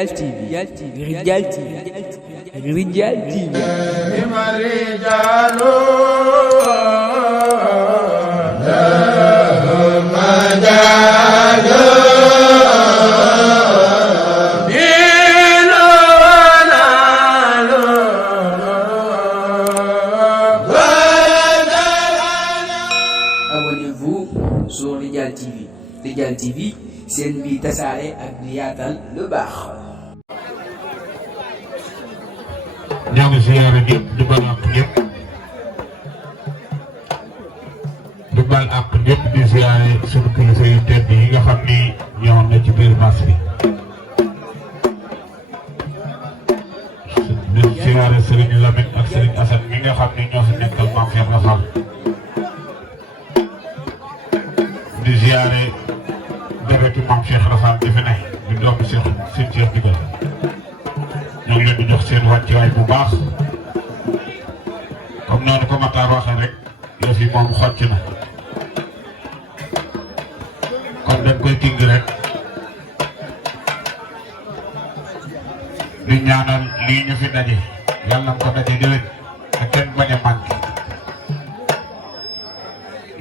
رجال تي Abonnez-vous sur Rijal TV. Rijal TV seen bi tasaare ak di yaatal lu baax. ñoo ngi ziyaare ñëpp di baal àq ñëpp di ziyaare sunu kilifa yu tedd yi nga xam ni ñoo ne ci biir bas bi di ziyaare Serigne Lamine ak Serigne Assane mi nga xam ni ñoo fi nekkal Mame Cheikh Rafal di ziyaare deretu Mame Cheikh Rafal di fi ne di doomu Cheikh Digal ñoo ngi leen di jox seen wàccuwaay bu baax comme noonu ko Matar waxee rek yëf yi moom xocc na kon dañ koy king rek di ñaanal lii ñu fi daje yàlla na ko daje déwén te kenn bañ a manqué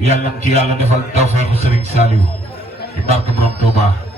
yàlla na ci yàlla defal tawfeexu Serigne Saliou ci barke Borom Touba.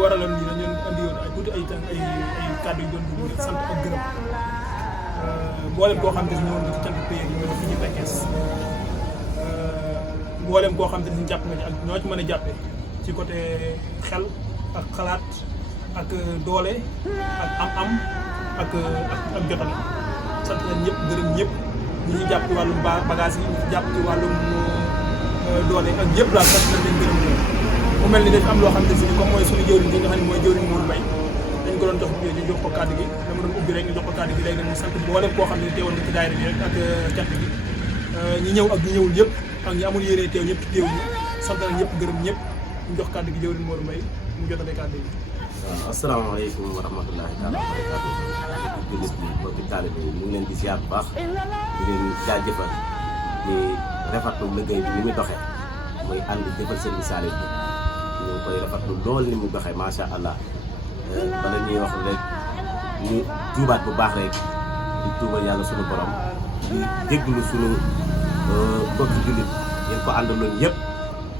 waraloon ñu ne ñun andi woon ay tuuti ay kàddu yu doon dugg sant ak gërëm mboolem koo xam ne ñëwoon nga ci cant paye yi ñëw fi ñu Pekes mboolem koo xam ne ñu jàpp nga ci ak ñoo ci mën a jàppee ci côté xel ak xalaat ak doole ak am-am ak jotale sant nañ ñëpp gërëm ñëpp ñi jàpp ci wàllum bagage yi ñi jàpp ci wàllum doole ak ñëpp daal sant nañ leen gërëm mu mel ni dafa am loo xam ne si comme mooy suñu jëwriñ bi nga xam ne mooy jëwriñ Mourou Mbaye dañ ko doon jox di jox ko kàddu gi dama doon ubbi rek ñu jox ko kàddu gi léegi nag mu sant mboolem koo xam ne teewoon na ci daayira bi rek ak cant gi ñi ñëw ak ñi ñëwul ñëpp ak ñi amul yéene teew ñëpp teew ñu sant nañ ñëpp gërëm ñëpp ñu jox kàddu gi jëwriñ Mourou Mbaye mu jotale kàddu gi. waaw asalaamaaleykum wa rahmatullahi taala wa barakaatu jullit bi mbokki taalibe yi ñu ngi leen di ziar bu baax di leen jaajëfal di rafetlu liggéey bi ni muy doxee muy ànd jëfal Serigne Saliou bi ñu ngi koy rafetlu lool ni mu doxee macha allah bala ñuy wax rek ñu tuubaat bu baax rek di tuubal yàlla sunu borom di déglu sunu mbokki jullit ngeen ko àndaloon yëpp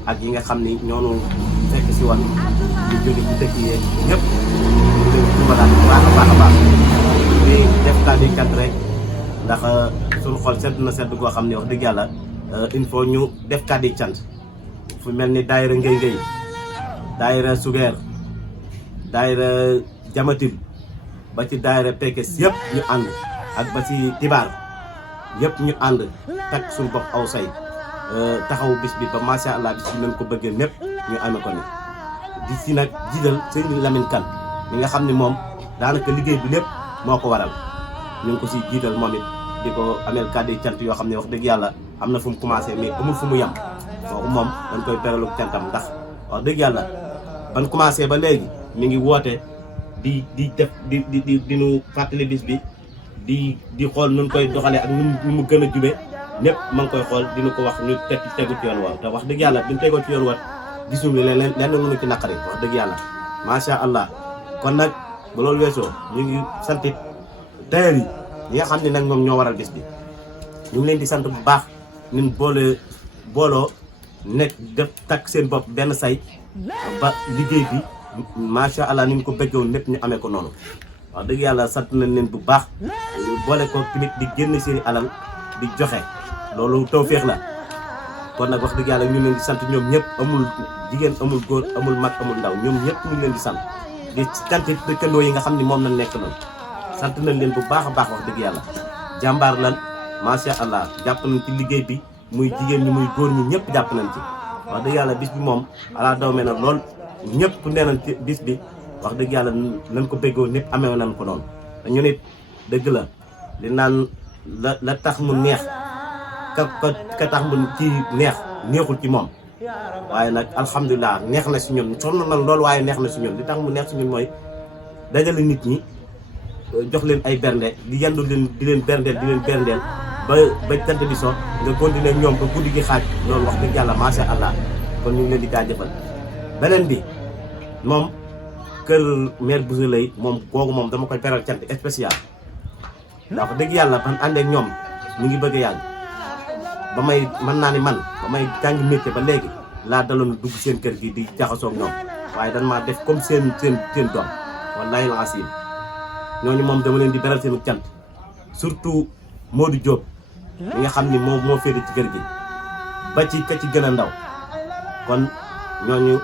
ak yi nga xam ni ñoonu fekk si woon ñu jóge ci dëkk yeeg ñëpp ñu leen tuubalaat bu baax a baax a baax di def kàddu yi kat rek ndax suñu xol sedd na sedd goo xam ne wax dëgg yàlla il faut ñu def kàddu yi cant fu mel ni daayira Ngéy Ngéy daayira Sugeer daayira Jamatil ba ci daayira Pekes yëpp ñu ànd ak ba ci Tibaar yëpp ñu ànd takk suñu bopp aw say taxawu bis bi ba macha allah bis bi nañ ko bëggee mépp ñu amee ko ni di si nag jiital sëñ Lamine Kane mi nga xam ne moom daanaka liggéey bi lépp moo ko waral ñu ngi ko si jiital moom it di ko ameel kàddu cant yoo xam ne wax dëgg yàlla am na fu mu commencé mais amul fu mu yem kooku moom dañ koy beralu cantam ndax wax dëgg yàlla ban commencé ba léegi mi ngi woote di def di nu fàttali bis bi di xool nun koy doxalee ak nu mu gën a jube ñëpp ma ngi koy xool dina ko wax ñu tegu ci yoon waaw te wax dëgg yàlla bi ñu tegoo ci yoon wat gisuñu lenn lu ñu ci naqari wax dëgg yàlla macha allah kon nag ba loolu weesoo ñu ngi santit tailleur yi ñi nga xam ne nag ñoom ñoo waral bis bi ñu ngi leen di sant bu baax ñun booloo nekk def takk seen bopp benn say ba liggéey bi macha allah ni ñu ko bëggoon lépp ñu amee ko noonu wax dëgg yàlla sant nañ leen bu baax boole ko tamit di génn seeni alal di joxe loolu tawféex la kon nag wax dëgg yàlla ñu leen di sant ñoom ñëpp amul jigéen amul góor amul mag amul ndaw ñoom ñëpp ñu leen di sant di sant dëkkandoo yi nga xam ne moom lañ nekk noonu sant nañ leen bu baax a baax wax dëgg yàlla jàmbaar lan macha allah jàpp nañ ci liggéey bi muy jigéen ñi muy góor ñi ñëpp jàpp nañ ci wax dëgg yàlla bis bi moom ala daw me na lool ñëpp nee nañ ci bis bi wax dëgg yàlla nañ ko béggoo ñëpp amee nañ ko noonu ñu nit dëgg la li naan la tax mu neex ka tax mu ci neexul ci moom waaye nag alhamdulilah neex na si ñun sonn na lool waaye neex na si ñun li tax mu neex si ñun mooy dajale nit ñi jox leen ay bernde di yendu leen di leen berndeel ba jant bi so nga continuer ñoom ba guddi gi xaaj loolu wax dëgg yàlla macha allah kon ñu ngi leen di jaajëfal beneen bi moom kër maire Bousso Leye moom kooku moom dama koy beral cant spécial ndax dëgg yàlla ban àndeek ñoom mu ngi bëgg a yàgg ba may mën naa ni ba may jàng métier ba léegi laa daloon dugg seen kër gi di jaxasoog ñoom waaye dan maa def comme seen doom wallahi la asim ñooñu moom dama leen di beral seen cant surtout Modou Diop mi nga xam ni moo féete ci kër gi ba ci ka ci gën a ndaw kon ñooñu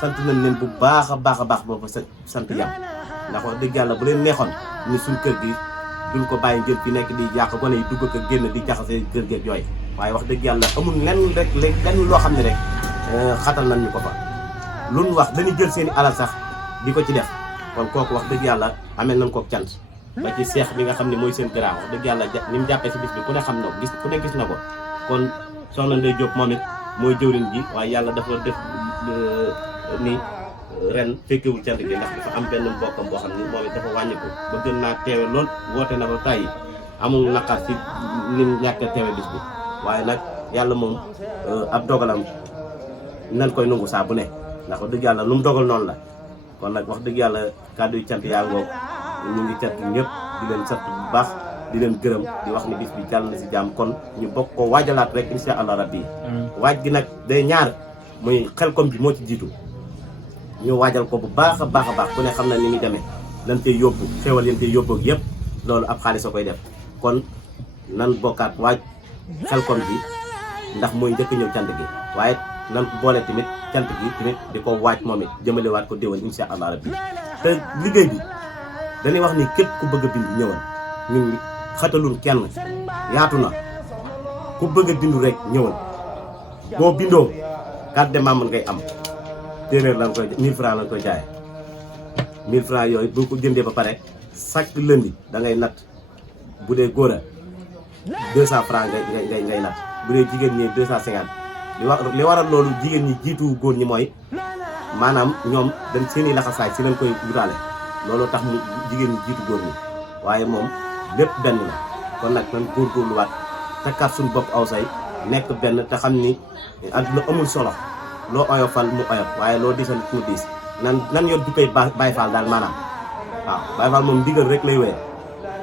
sant nañ leen bu baax a baax boobu sant yam ndax wax dëgg yàlla bu leen neexoon ni suñ kër gi duñ ko bàyyi njël fi nekk di yàq gone yi dugg ko génn di jaxase kër geeg yooyu waaye wax dëgg yàlla amul lenn rek lenn loo xam ne rek xatal nañ ñu ko fa luñ wax dañuy jël seen i alal sax di ko ci def kon kooku wax dëgg yàlla amee nañ ko cant ba ci seex bi nga xam ne mooy seen grand wax dëgg yàlla ni mu jàppee si bis bi ku ne xam na ko ku ne gis na ko kon soxna Ndeye Diop moom it mooy jëwriñ ji waaye yàlla dafa def ni ren fekkewul cant gi ndax dafa am benn mbokkam boo xam ne moom it dafa wàññiku ba gën naa teewe lool woote na ba tàyyi amul naqar si lim ñàkk a teewe bis bi waaye nag yàlla moom ab dogalam nan koy nungu saa bu ne ndax wax dëgg yàlla lu mu dogal noonu la kon nag wax dëgg yàlla kàddu yu cant yaa ngoog ñu ngi cant ñëpp di leen sant bu baax di leen gërëm di wax ni bis bi jàll na si jàmm kon ñu bokk ko waajalaat rek insha allah rabbi waaj gi nag day ñaar muy Xelcom bi moo ci jiitu ñu waajal ko bu baax a baax ku ne xam na ni muy demee lan tey yóbbu xewal yéen tey yóbbu ak yëpp loolu ab xaalis a koy def kon nan bokkaat waaj Xelcom bi ndax mooy njëkk ñëw cant gi waaye nan boole tamit cant gi tamit di ko waaj moom it jëmalewaat ko déwén insha allah rabbi te liggéey bi dañuy wax ni képp ku bëgg a bind ñëwal ñun xatalul kenn yaatu na ku bëgg a bindu rek ñëwal boo bindoo carte de membre ngay am téeméer lañ koy 1000 francs lañ koy jaayee 1000 francs yooyu boo ko jëndee ba pare chaque lundi da ngay natt bu dee góor a 200 francs ngay natt bu dee jigéen ñi 250 li waral loolu jigéen ñi jiitu góor ñi mooy maanaam ñoom dañ seeni laxasaay si lañ koy wutaale loolu tax mu jigéen ñi jiitu góor ñi waaye moom lépp benn la kon nag nan góorgóorluwaat takkaat suñu bopp aw say nekk benn te xam ni àdduna amul solo loo oyofal mu oyof waaye loo diisal mu diis nan yor jukkay Baay Faal daal maanaam waaw Baay Faal moom ndigal rek lay wéy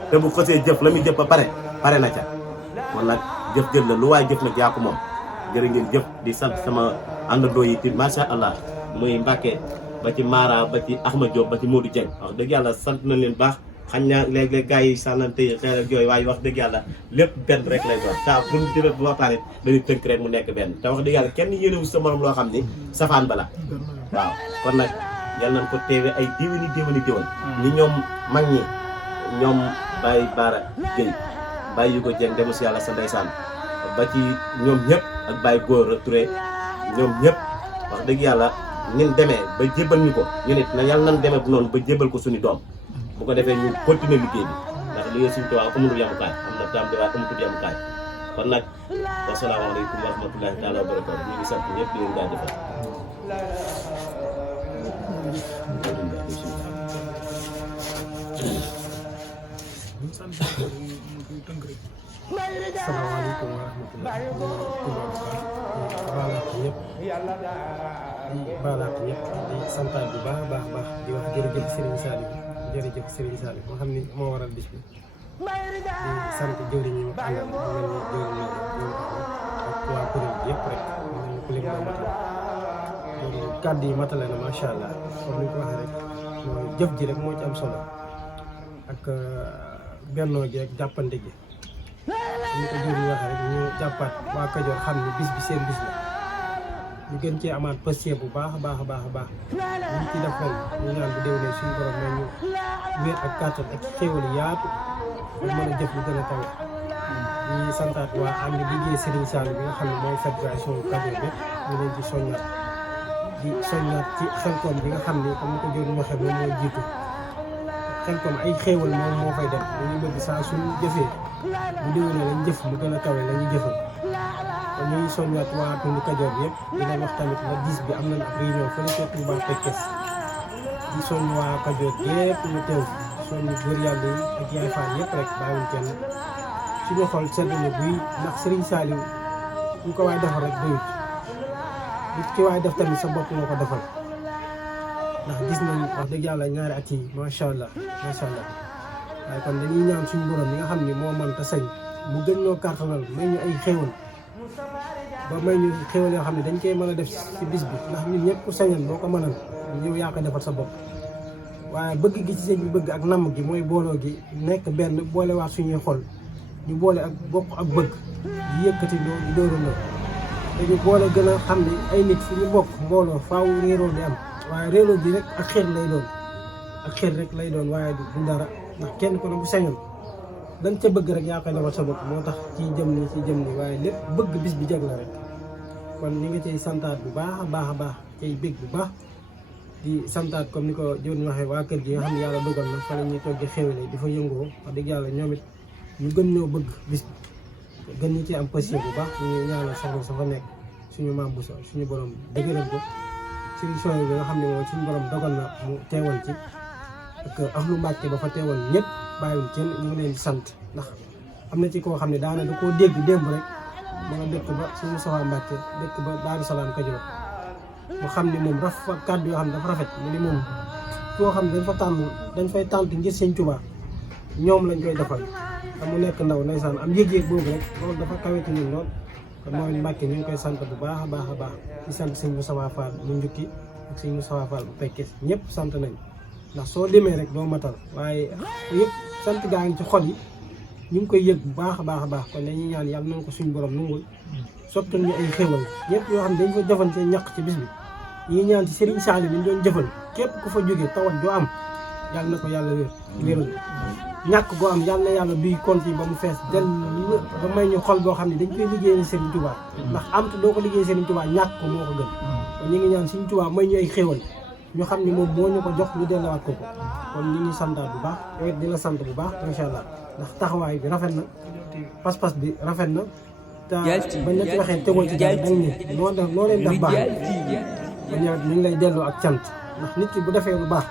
te bu xësee jëf la muy jëf ba pare na ca kon nag jëf la lu waaye jëf nag yaa ko moom jërë ngeen jëf di sant sama àndandoo yi ti macha allah muy Mbàkke ba ci Mara ba ci Ahmad Diop ba ci Modou Dieng wax dëgg yàlla sant nañ leen baax xañ na léeg-léeg gars yi sànnante xeer ak yooyu waaye wax dëgg yàlla lépp benn rek lay doon ta buñ dina bu waxtaanee dañuy tënk rek mu nekk benn te wax dëgg yàlla kenn yéenewu sa morom loo xam ni safaan bala waaw kon nag yal nañ ko teewe ay déwéni ni ñoom mag ñi ñoom Baye Bara Gueye Baye yu ko jeng demu si yàlla sa ndeysaan ba ci ñoom ñëpp ak Baye Góor Touré ñoom ñëpp wax dëgg yàlla nin demee ba jébal ñu ko ñu nit na yàlla nan demee bu noonu ba jébal ko suñu doom bu ko defee ñu continuer liggéey bi ndax liggéey suñu tubaab amul yamukaay am na tam diwaan amatul yamukaay kon nag wasalaamaaleykum wa rahmatullahi taala wa barakatu ñu ngi sant ñëpp di leen jaajëfal salaamaaleykum wa rahmatulah baalaat ñëpp di santaat bu baax a baax di wax jërëjëf Serigne Saliou jërëjëf Serigne Saliou moo xam ni moo waral bis bi di sant jëwriñ ñi ma àndal mu mel ni jëwriñ ñi ak waa kuréel bi yëpp rek mu mel ni ku lim moo matal kàddu yi matale na macha allah comme ni ko waxee rek mooy jëf ji rek moo ci am solo ak bennoo ji ak jàppante gi ñu ko jur ñu waxee rek ñu jàppaat waa Kajoor xam ne bis bi seen bis la ñu gën cee amaat pësté bu baax a baax ñu ci def ren ñu ñaan bu déwénee suñu borom may ñu wér ak kàttan ak xéewal yaatu ba mën a jëf lu gën a kawe ñuy santaat waa ànd liggéey Serigne Saliou bi nga xam ne mooy fédération Kajoor bi ñu leen ci soññaat di soññaat ci Xelcom bi nga xam ne comme ni ko jël waxee moom mooy jiitu Xelcom ay xéewal moom moo fay def dañuy bëgg saa suñu jëfee bu déwénee lañ jëf mu gën a kawe la ñuy jëfal kon ñu ngi soññaat waa tund Kajoor bi yëpp di leen wax tamit la 10 bi am nañ ab réunion fële ca Touba Pekes di soññ waa Kajoor yëpp ñu teew soññ góor yàlla yi ak yaay faal yëpp rek bàyyiwuñ kenn suñu xol sedd na buy ndax Serigne Saliou ñu ko waay defal rek doyut nit ki waay def tamit sa bopp moo ko defal ndax gis nañ wax dëgg yàlla ñaari at yi macha allah waaye kon dañuy ñaan suñu borom yi nga xam ne moo man te sañ mu gën ñoo kàttanal may ñu ay xéewal ba may ñu xéewal yoo xam ne dañ koy mën a def ci bis bi ndax ñun ñëpp ku sañal boo ko mënal yow yaa ko defal sa bopp waaye bëgg gi ci sëñ bi bëgg ak namm gi mooy booloo gi nekk benn boole waat suñuy xol ñu boole ak bokk ak bëgg di yëkkati loo di dóorandoo dañu boole gën a xam ne ay nit fu ñu bokk mbooloo faaw réeroo di am waaye réeroo bi rek ak xel rek lay doon waaye du dara ndax kenn ko ne bu sañoon dañ ca bëgg rek yaa koy defal sa bopp moo tax ci jëm ni waaye lépp bëgg bis bi jag la rek kon ñu ngi cay santaat bu baax a baax cay bég bu baax di santaat comme ni ko jëwñ waxee waa kër gi nga xam ne yàlla dogal na fa la ñuy toog di xéwale di fa yëngoo wax dëgg yàlla ñoom it ñu gën ñoo bëgg bis bi gën ñu ci am passion bu baax ñu ñaanal soxna sa fa nekk suñu maam bu suñu borom dëgëral ko solution bi nga xam ne moom suñu borom dogal na mu teewal ci ak ahlu Mbàkke ba fa teewal ñëpp bàyyiwuñ kenn ñu ngi leen di sant ndax am na ci koo xam ne daana da koo dégg démb rek danga dëkk ba suñu Soxna Mbàkke dëkk ba Daaru Salaam Kajoor mu xam ni moom kàddu yoo xam ne dafa rafet mu ni moom koo xam ne dañ fay tànt ngir Sëñ Tuubaa ñoom lañ koy defal te mu nekk ndaw ndeysaan am yëg-yëg boobu rek loolu dafa kawetu ñun lool kon mooy Mbàkke ñu ngi koy sant bu baax a baax di sant sëñ Moustapha Fall mu njukki ak sëñ Moustapha Fall bu Pekes ñëpp sant nañ ndax soo demee rek doo matal waaye yëpp sant gaa ngi ci xol yi ñu ngi koy yëg bu baax a baax kon dañuy ñaan yàlla nañ ko suñu borom nungul sottal ñu ay xéwal ñëpp yoo xam ne dañ fa jëfal seen ñàq ci bis bi yi ñaan ci Serigne Saliou bi ñu doon jëfal képp ku fa jógee tawat joo am yàlla na ko yàlla wéral ñàkk goo am yàlla na yàlla duy compte yi ba mu fees del ba may ñu xol boo xam ne dañ koy liggéeyal Serigne Touba ndax am te doo ko liggéey Serigne Touba ñàkk ko moo ko gën kon ñu ngi ñaan Serigne Touba may ñu ay xéwal ñu xam ni moom moo ñu ko jox ñu delluwaat ko kon ñu ngi santaat bu baax yow it dina sant bu baax macha allah ndax taxawaay bi rafet na pas-pas bi rafet na te bañ la ci waxee tegoo ci dara dañ ne noo leen def baax kon yow ñu ngi lay delloo ak cant ndax nit ki bu defee lu baax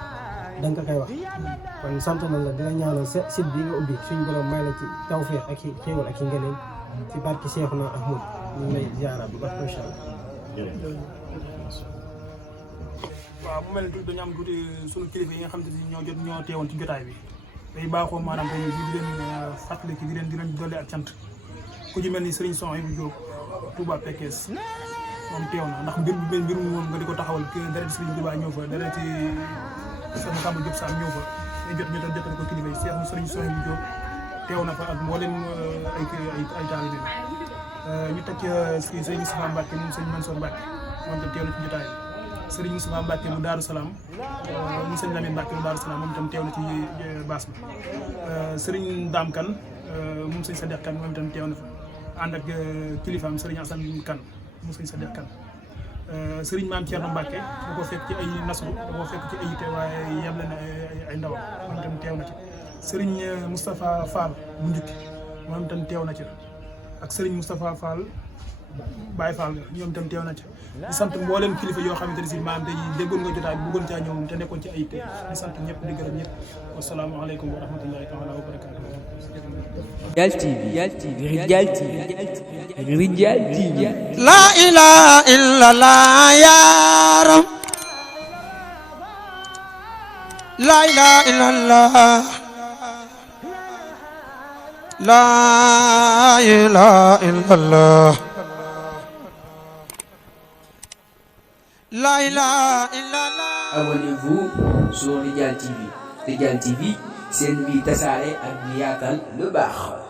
da nga ko koy wax kon sant nañ la dina ñaanal sa site bi nga ubbi suñu borom may la ci tawfeex ak i xéewal ak i ngëneel ci barki Seexuna Ahmad ñu ngi lay ziaraat bu baax macha allah. waaw mu mel ni dañu am tuuti sunu kilifa yi nga xam te ni ñoo teewoon ci jotaay bi day baaxoo maanaam tey di leen fàttali di leen dolli ak cant ku ci mel ni Serigne Souhaïbou Diop Touba Pekes moom teew na ndax mbir mu woon nga di ko taxawal dara Serigne Touba ñëw fa dara ci sama Samba Diop Sam ñëw fa day jotale ko kilifa yi Cheikh Serigne Souhaïbou Diop teew na fa ak mboolem ay taalibe ñu teg ci Serigne Moustapha Mbacke moom Serigne Mansour Mbacke moom tam teew na ci jotaay bi Serigne Moustapha Mbacke mu Daaru Salaam mu Serigne Lamine Mbacke mu Daaru Salaam moom itam teew na ci baas bi Serigne Dame Kane moom Serigne Sadikh Kane moom itam teew na fa ànd ak kilifaam Serigne Assane Kane moom Serigne Sadikh Kane Serigne Mame Thierno Mbacke da ko fekk ci ay nasru da ko fekk ci ay yite waaye yem leen ay ndawam moom itam teew na ci Serigne Moustapha Fall mu njukki moom itam teew na ci ak Serigne Moustapha Fall Baye Fall ñoom itam teew na ci di sant mboolem kilifa yoo xamante ne si maanaam tey déggoon nga jotaay bëggoon caa ñëw te nekkoon ci ay te di sant ñëpp di gërëm ñëpp wasalaamaaleykum wa rahmatullahi taala wa barakaatu. Rijal TV la ilaha illallah ya rab la ilaha illallah la ilaha illallah la ilaha illallah. Abonnez-vous sur Rijal TV. Rijal TV, seen bi tasaare ak yaatal lu baax.